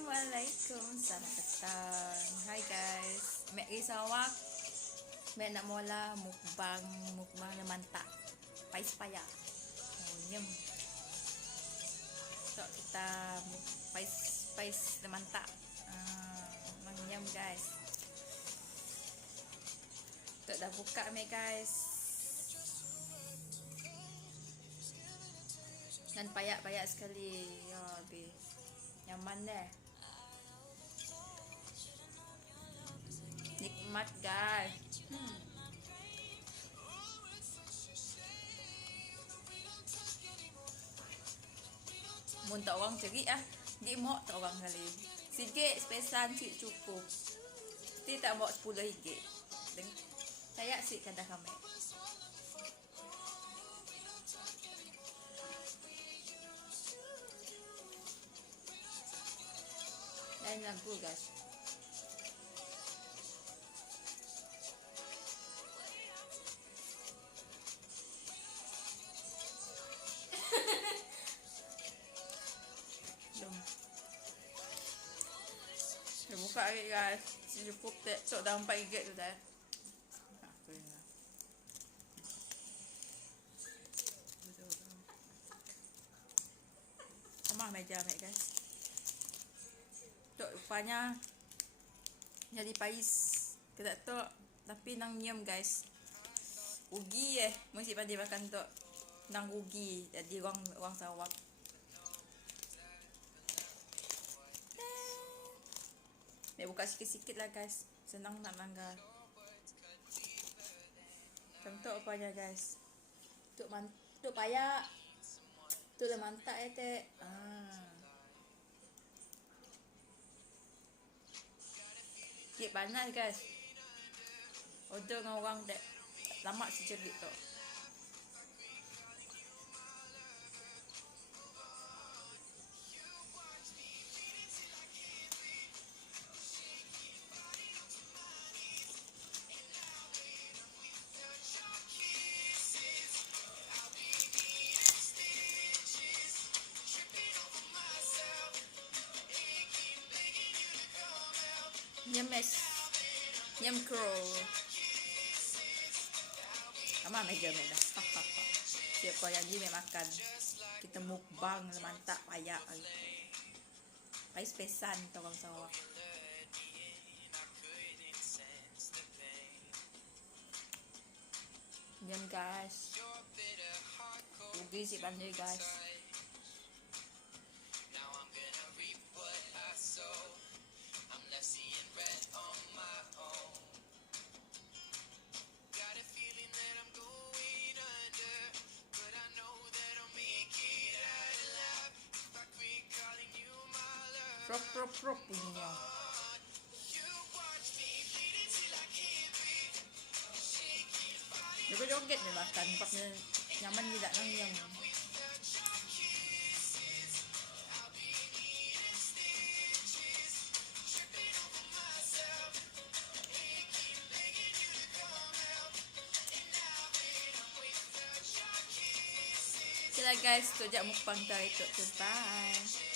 Assalamualaikum, selamat datang. Hai guys, mek isawak mek nak mula mukbang na mantap. Pais paya. Oh, nyem. So kita pais na mantap. Nyem guys. Tok dah buka mek guys. Dan payak sekali. Ya, habis. Nyaman deh. Nikmat guys. Mun tak orang ceri di mok tak orang kali. Sikit sepesan sikit cukup. Mesti tak mok 10 ringgit. Saya sik kadang kami. Lain lagu guys. Dah buka lagi guys. Cukup tak dah 4 ringgit tu dah. Sama meja mek guys. Tok rupanya jadi pais ke tak tok tapi nang nyem guys. Rugi mesti pandai makan tok. Nang rugi jadi orang Sarawak. Mek buka sikit-sikit lah guys. Senang nak langgar. Contoh rupanya guys. Tok payak. Tok dah mantap tek. Sikit panas guys. Order dengan orang dek lama sejerit tu. Nyem crow. Sama meja dah. Siapa yang ni makan. Kita mukbang mantap payak. Pais pesan orang Sarawak. Nyem guys. Rugi si pandai guys. Prop bunyinya. Joget-joget ni makan. Nampaknya nyaman tidak nang yang. Okay lah guys, tu je mukbang kita itu. Bye.